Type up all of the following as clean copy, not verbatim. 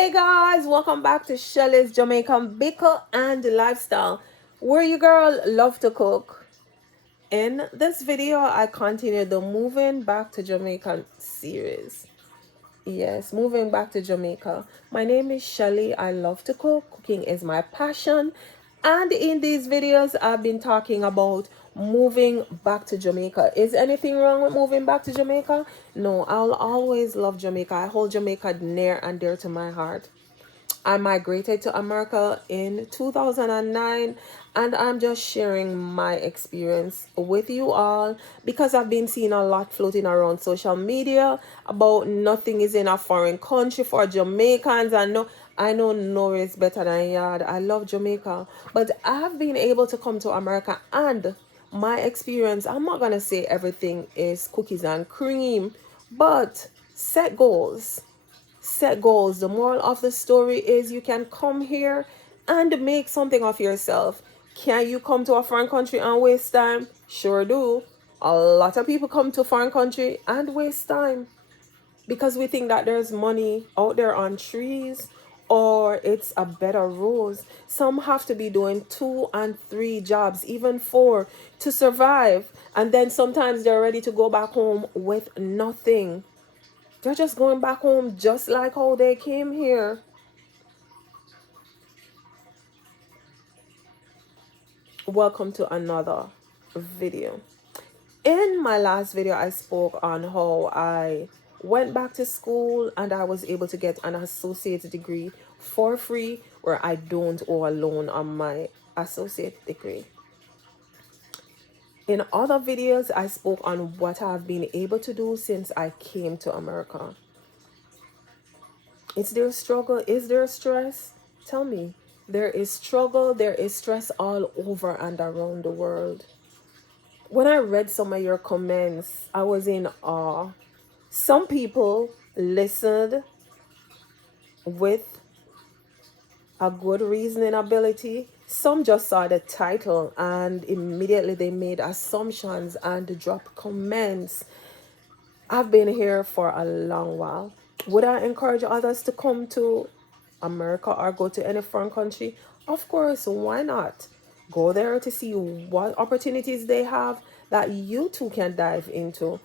Hey guys, welcome back to Shelly's Jamaican Baker and Lifestyle, where your girl love to cook. In this video, I continue the moving back to Jamaica series. Yes, moving back to Jamaica. My name is Shelly. I love to cook. Cooking is my passion. And in these videos, I've been talking about moving back to Jamaica. Is anything wrong with moving back to Jamaica? No, I'll always love Jamaica. I hold Jamaica near and dear to my heart. I migrated to America in 2009, and I'm just sharing my experience with you all because I've been seeing a lot floating around social media about nothing is in a foreign country for Jamaicans. And no, I know nowhere is better than yard. I love Jamaica, but I've been able to come to America, and my experience, I'm not gonna say everything is cookies and cream, but set goals. Set goals. The moral of the story is you can come here and make something of yourself. Can you come to a foreign country and waste time? Sure do. A lot of people come to a foreign country and waste time because we think that there's money out there on trees or it's a better rose. Some have to be doing 2 and 3 jobs, even 4, to survive. And then sometimes they're ready to go back home with nothing. They're just going back home just like how they came here. Welcome to another video. In my last video, I spoke on how I went back to school and I was able to get an associate degree for free, where I don't owe a loan on my associate degree. In other videos, I spoke on what I've been able to do since I came to America. Is there a struggle? Is there stress? Tell me. There is struggle, there is stress all over and around the world. When I read some of your comments, I was in awe. Some people listened with a good reasoning ability. Some just saw the title and immediately they made assumptions and dropped comments. I've been here for a long while. Would I encourage others to come to America or go to any foreign country? Of course, why not? Go there to see what opportunities they have that you too can dive into.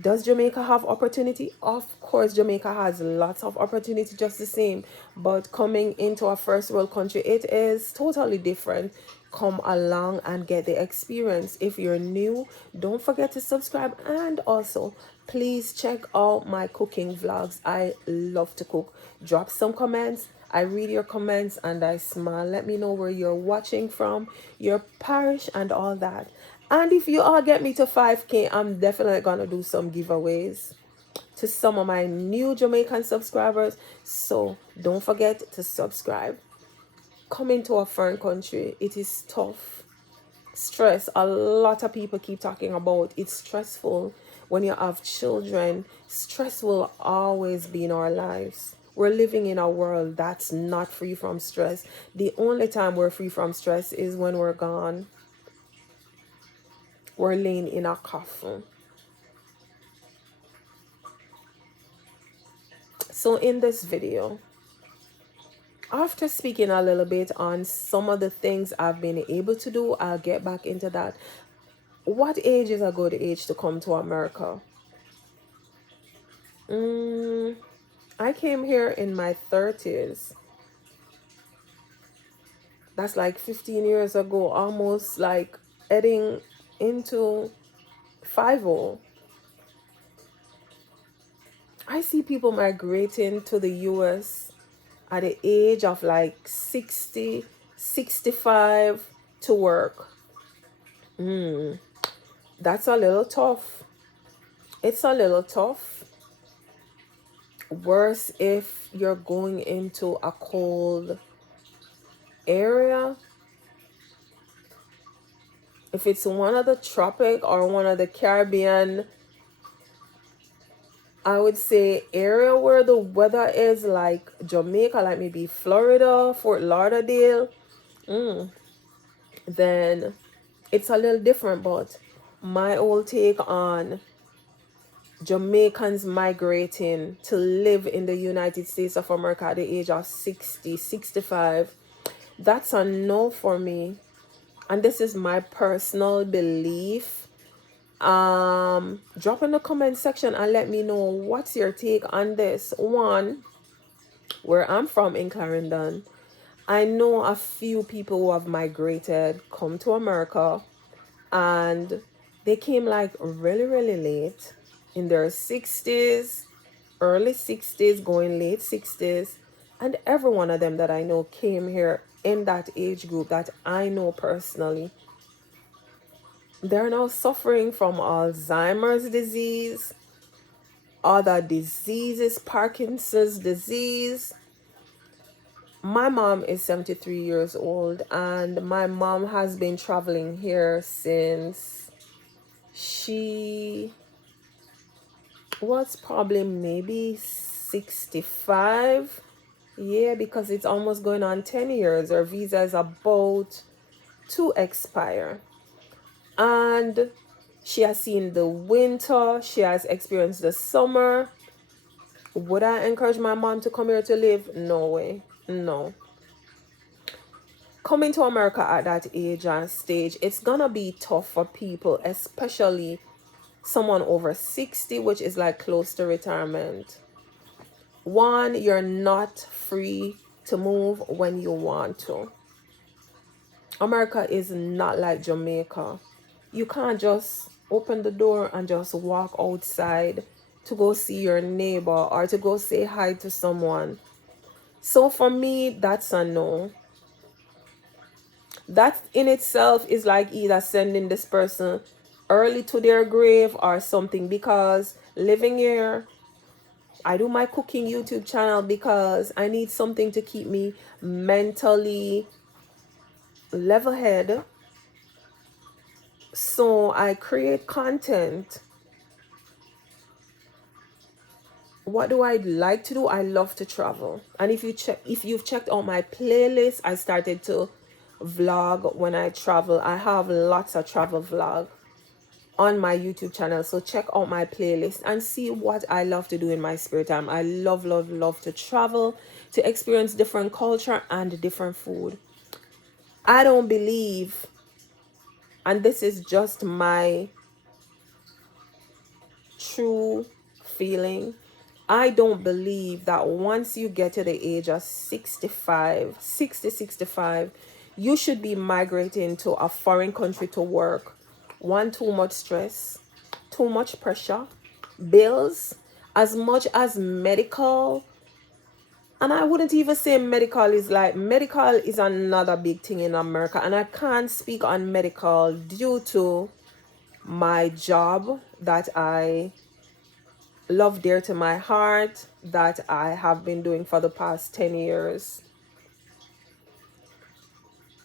Does Jamaica have opportunity? Of course, Jamaica has lots of opportunity just the same. But coming into a first world country, it is totally different. Come along and get the experience. If you're new, don't forget to subscribe, and also please check out my cooking vlogs. I love to cook. Drop some comments. I read your comments and I smile. Let me know where you're watching from, your parish and all that. And if you all get me to 5K, I'm definitely gonna do some giveaways to some of my new Jamaican subscribers. So don't forget to subscribe. Coming to a foreign country, it is tough. Stress, a lot of people keep talking about it's stressful. When you have children, stress will always be in our lives. We're living in a world that's not free from stress. The only time we're free from stress is when we're gone. We're laying in a coffin. So in this video, after speaking a little bit on some of the things I've been able to do, I'll get back into that. What age is a good age to come to America? I came here in my 30s. That's like 15 years ago, almost like heading into 50. I see people migrating to the US at the age of like 60, 65 to work. That's a little tough. It's a little tough. Worse if you're going into a cold area. If it's one of the tropic or one of the Caribbean, I would say area where the weather is like Jamaica, like maybe Florida, Fort Lauderdale, then it's a little different. But my old take on Jamaicans migrating to live in the United States of America at the age of 60, 65. That's a no for me. And this is my personal belief. Drop in the comment section and let me know what's your take on this. One, where I'm from in Clarendon, I know a few people who have migrated, come to America, and they came like really, really late in their 60s, early 60s, going late 60s. And every one of them that I know came here in that age group that I know personally. They're now suffering from Alzheimer's disease, other diseases, Parkinson's disease. My mom is 73 years old, and my mom has been traveling here since she was probably maybe 65. Yeah, because it's almost going on 10 years. Her visa is about to expire. And she has seen the winter, she has experienced the summer. Would I encourage my mom to come here to live? No way. No. Coming to America at that age and stage, it's gonna be tough for people, especially someone over 60, which is like close to retirement. One, you're not free to move when you want to. America is not like Jamaica. You can't just open the door and just walk outside to go see your neighbor or to go say hi to someone. So for me, that's a no. That in itself is like either sending this person early to their grave or something, because living here, I do my cooking YouTube channel because I need something to keep me mentally level head. So I create content. What do I like to do? I love to travel. And if you've checked out my playlist, I started to vlog when I travel. I have lots of travel vlog on my YouTube channel. So check out my playlist and see what I love to do in my spare time. I love, love, love to travel, to experience different culture and different food. I don't believe, and this is just my true feeling, I don't believe that once you get to the age of 65, 60, 65, you should be migrating to a foreign country to work. One, too much stress, too much pressure, bills, as much as medical. And I wouldn't even say medical is another big thing in America. And I can't speak on medical due to my job that I love dear to my heart, that I have been doing for the past 10 years.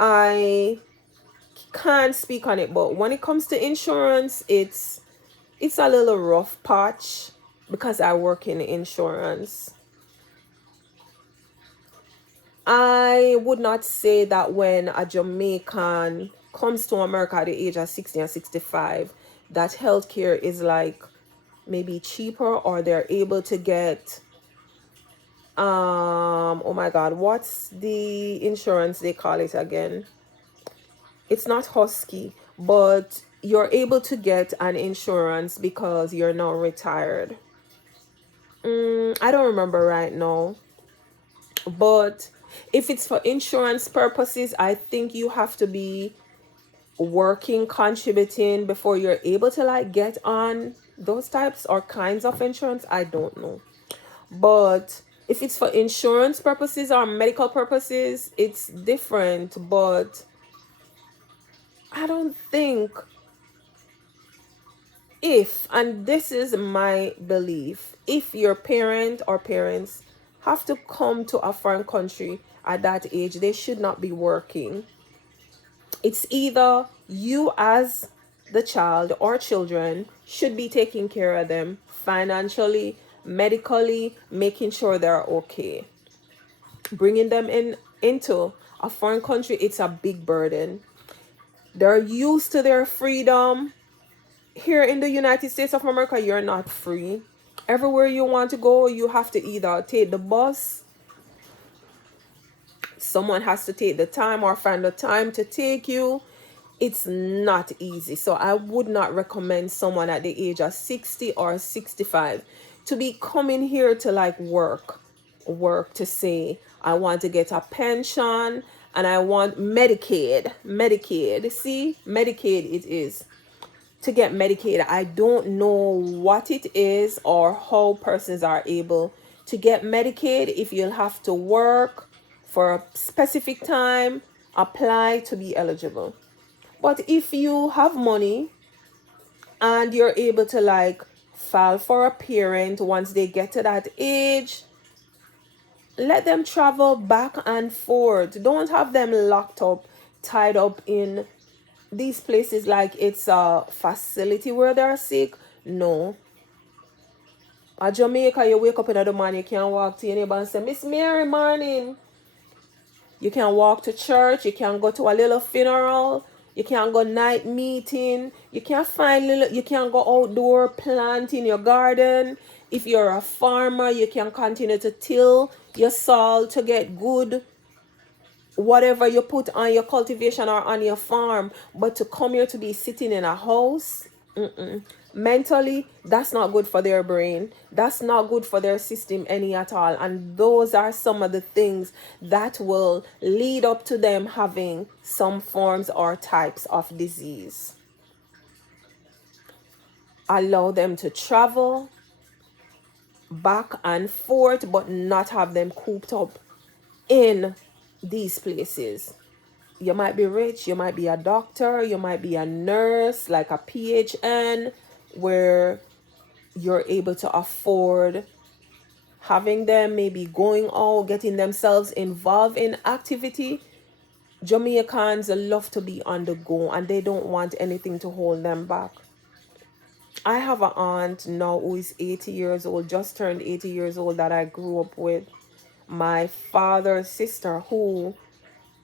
I can't speak on it, but when it comes to insurance, it's a little rough patch because I work in insurance. I would not say that when a Jamaican comes to America at the age of 60 and 65, that healthcare is like maybe cheaper, or they're able to get oh my god, what's the insurance they call it again? It's not Husky, but you're able to get an insurance because you're now retired. I don't remember right now, but if it's for insurance purposes, I think you have to be working, contributing before you're able to like get on those types or kinds of insurance. I don't know, but if it's for insurance purposes or medical purposes, it's different. But I don't think, if, and this is my belief, if your parent or parents have to come to a foreign country at that age, they should not be working. It's either you as the child or children should be taking care of them financially, medically, making sure they're okay. Bringing them into a foreign country, it's a big burden. They're used to their freedom. Here in the United States of America, you're not free. Everywhere you want to go, you have to either take the bus, someone has to take the time or find the time to take you. It's not easy. So I would not recommend someone at the age of 60 or 65 to be coming here to like work to say, I want to get a pension and I want Medicaid. See, Medicaid it is. To get Medicaid, I don't know what it is or how persons are able to get Medicaid. If you'll have to work for a specific time, apply to be eligible. But if you have money and you're able to like file for a parent once they get to that age, let them travel back and forth. Don't have them locked up, tied up in these places like it's a facility where they're sick. No. At Jamaica, you wake up in the morning, you can't walk to your neighbor and say, Miss Mary, morning. You can walk to church, you can go to a little funeral, you can go night meeting, you can find little, you can go outdoor plant in your garden. If you're a farmer, you can continue to till your soil to get good whatever you put on your cultivation or on your farm. But to come here to be sitting in a house, mentally, that's not good for their brain, that's not good for their system any at all. And those are some of the things that will lead up to them having some forms or types of disease. Allow them to travel back and forth, but not have them cooped up in these places. You might be rich, you might be a doctor, you might be a nurse, like a PHN, where you're able to afford having them maybe going out, getting themselves involved in activity. Jamaicans love to be on the go and they don't want anything to hold them back. I have an aunt now who is 80 years old, just turned 80 years old, that I grew up with. My father's sister, who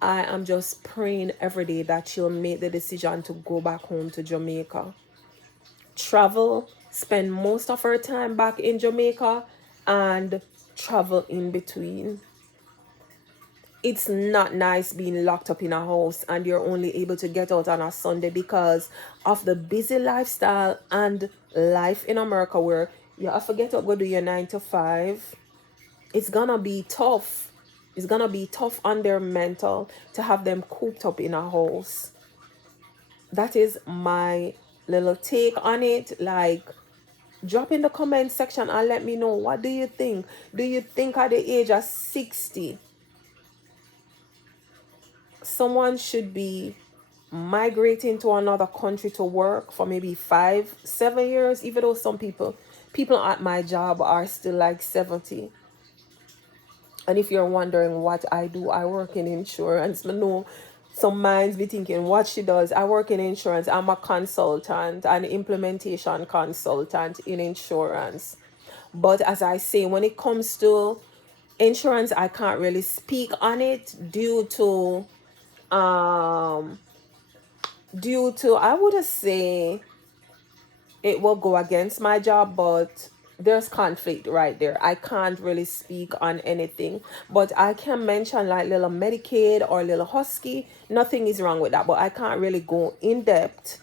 I am just praying every day that she'll make the decision to go back home to Jamaica. Travel, spend most of her time back in Jamaica, and travel in between. It's not nice being locked up in a house and you're only able to get out on a Sunday because of the busy lifestyle and life in America, where you have to get up, go do your 9 to 5. It's gonna be tough. It's gonna be tough on their mental to have them cooped up in a house. That is my little take on it. Like, drop in the comment section and let me know, what do you think? Do you think at the age of 60 someone should be migrating to another country to work for maybe 5-7 years? Even though some people at my job are still like 70. And if you're wondering what I do, I work in insurance. I know some minds be thinking what she does. I work in insurance. I'm a consultant, an implementation consultant in insurance. But as I say, when it comes to insurance, I can't really speak on it due to I would say it will go against my job, but there's conflict right there. I can't really speak on anything, but I can mention like little Medicaid or little Husky. Nothing is wrong with that, but I can't really go in depth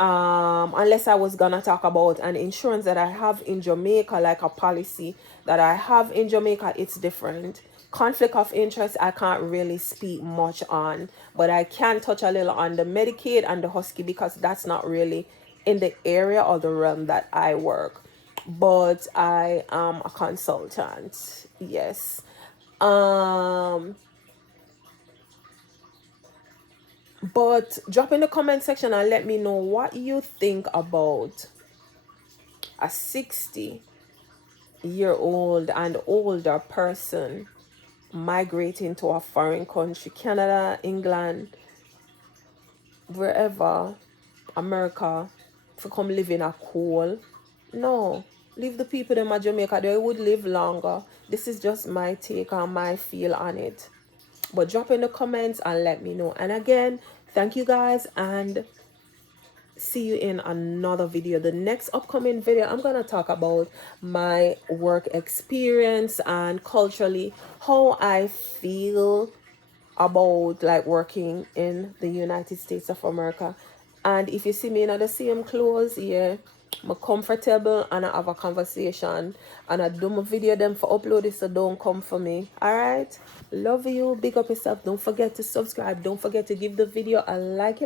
unless I was gonna talk about an insurance that I have in Jamaica, like a policy that I have in Jamaica. It's different. Conflict of interest, I can't really speak much on, but I can touch a little on the Medicaid and the Husky because that's not really in the area or the realm that I work. But I am a consultant. Yes. But drop in the comment section and let me know what you think about a 60-year-old and older person migrating to a foreign country, Canada, England, wherever, America, to come live in a cool. No, leave the people in Jamaica, they would live longer. This is just my take and my feel on it. But drop in the comments and let me know. And again, thank you guys, and see you in another video. The next upcoming video, I'm gonna talk about my work experience and culturally how I feel about like working in the United States of America. And if you see me in the same clothes, yeah, I'm comfortable and I have a conversation and I do my video them for upload it, so don't come for me. Alright? Love you, big up yourself. Don't forget to subscribe. Don't forget to give the video a like.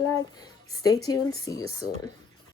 Stay tuned. See you soon.